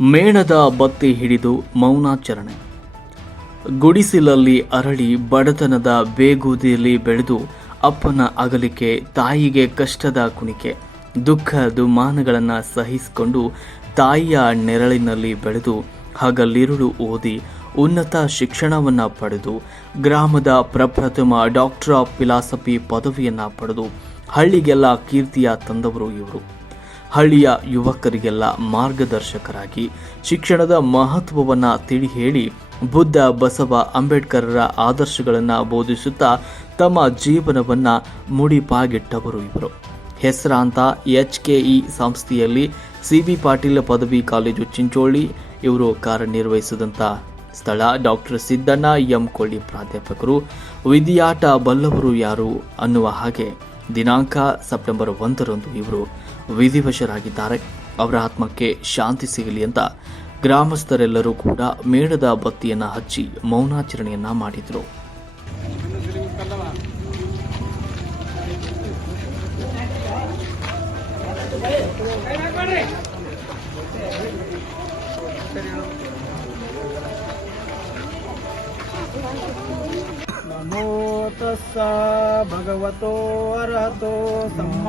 ಮೇಣದ ಬತ್ತಿ ಹಿಡಿದು ಮೌನಾಚರಣೆ. ಗುಡಿಸಿಲಲ್ಲಿ ಅರಳಿ ಬಡತನದ ಬೇಗೂದಿಯಲ್ಲಿ ಬೆಳೆದು ಅಪ್ಪನ ಅಗಲಿಕೆ, ತಾಯಿಗೆ ಕಷ್ಟದ ಕುಣಿಕೆ, ದುಃಖ ದುಮಾನಗಳನ್ನು ಸಹಿಸಿಕೊಂಡು ತಾಯಿಯ ನೆರಳಿನಲ್ಲಿ ಬೆಳೆದು ಹಗಲಿರುಳು ಓದಿ ಉನ್ನತ ಶಿಕ್ಷಣವನ್ನು ಪಡೆದು ಗ್ರಾಮದ ಪ್ರಪ್ರಥಮ ಡಾಕ್ಟರ್ ಆಫ್ ಫಿಲಾಸಫಿ ಪದವಿಯನ್ನು ಪಡೆದು ಹಳ್ಳಿಗೆಲ್ಲ ಕೀರ್ತಿಯ ತಂದವರು ಇವರು. ಹಳ್ಳಿಯ ಯುವಕರಿಗೆಲ್ಲ ಮಾರ್ಗದರ್ಶಕರಾಗಿ ಶಿಕ್ಷಣದ ಮಹತ್ವವನ್ನು ತಿಳಿ ಹೇಳಿ ಬುದ್ಧ, ಬಸವ, ಅಂಬೇಡ್ಕರರ ಆದರ್ಶಗಳನ್ನು ಬೋಧಿಸುತ್ತಾ ತಮ್ಮ ಜೀವನವನ್ನು ಮುಡಿಪಾಗಿಟ್ಟವರು ಇವರು. ಹೆಸರಾಂತ ಎಚ್ ಕೆ ಇ ಸಂಸ್ಥೆಯಲ್ಲಿ ಸಿ ಬಿ ಪಾಟೀಲ್ ಪದವಿ ಕಾಲೇಜು ಚಿಂಚೋಳಿ, ಇವರು ಕಾರ್ಯನಿರ್ವಹಿಸಿದಂಥ ಸ್ಥಳ. Doctor Siddanna M. ಕೊಳ್ಳಿ ಪ್ರಾಧ್ಯಾಪಕರು ವಿಧಿಯಾಟ ಬಲ್ಲವರು ಯಾರು ಅನ್ನುವ ಹಾಗೆ ದಿನಾಂಕ ಸೆಪ್ಟೆಂಬರ್ ಒಂದರಂದು ಇವರು ವಿಧಿವಶರಾಗಿದ್ದಾರೆ. ಅವರ ಆತ್ಮಕ್ಕೆ ಶಾಂತಿ ಸಿಗಲಿ ಅಂತ ಗ್ರಾಮಸ್ಥರೆಲ್ಲರೂ ಕೂಡ ಮೇಣದ ಬತ್ತಿಯನ್ನು ಹಚ್ಚಿ ಮೌನಾಚರಣೆಯನ್ನ ಮಾಡಿದರು. ನಮೋ ಭಗವತೋ ಅರಹತೋ ಸಮ್ಮ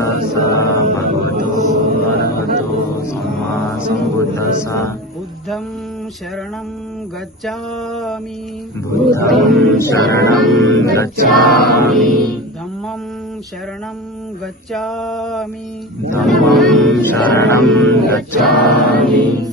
सम्बुद्धस भगवतो अरहतो सम्मा सामासम् बुद्धं शरणं गच्छामि। बुद्धं शरणं गच्छामि। धम्मं शरणं गच्छामि। धम्मं शरणं गच्छामि।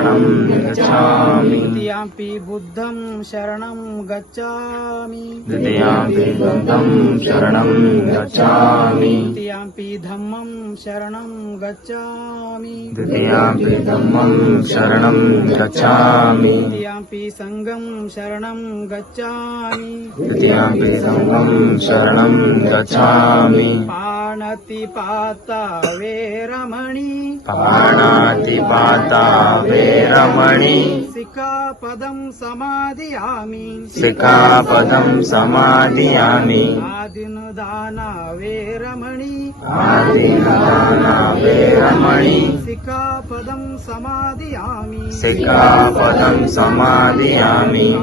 शरणं गच्छामि द्वितीयाम्पि बुद्धं शरणं गच्छामि द्वितीयाम्पि बुद्धं शरणं गच्छामि द्वितीयाम्पि धम्मं शरणं गच्छामि द्वितीयाम्पि धम्मं शरणं गच्छामि द्वितीयाम्पि सङ्गं शरणं गच्छामि द्वितीयाम्पि सङ्गं शरणं गच्छामि पाणतिपाता वेरमणि पाणातिपाता वे రమణి. శిఖాపదం సమాధియామి. శిఖాపదం సమాధియామి. ఆదిను దాన వేరమణి ఆదిను దాన వేరమణి శిఖాపదం సమాధియామి. శిఖాపదం సమాధియామి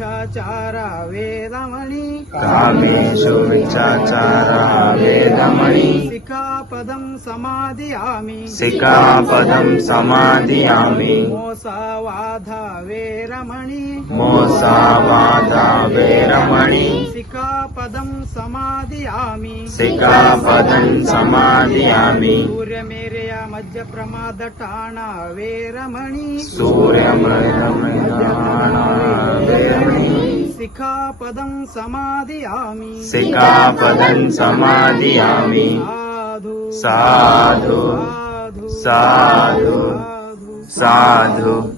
విచాచార వేదమణి. కామేషు విచాచార వేదమణి. సికాపదం సమాధియామి. సికాపదం సమాధియామి. మోసావాధ వేరమణి. మోసావాధ వేరమణి. సికాపదం సమాధియామి. సికాపదం సమాధియామి. సూర్యమేర మధ్య ప్రమాద ఠాణ వేరమణి. శిఖాపదం సమాధియామి. శిఖాపదం సమాధియామి. సాధు. సాధు. సాధు. సాధు.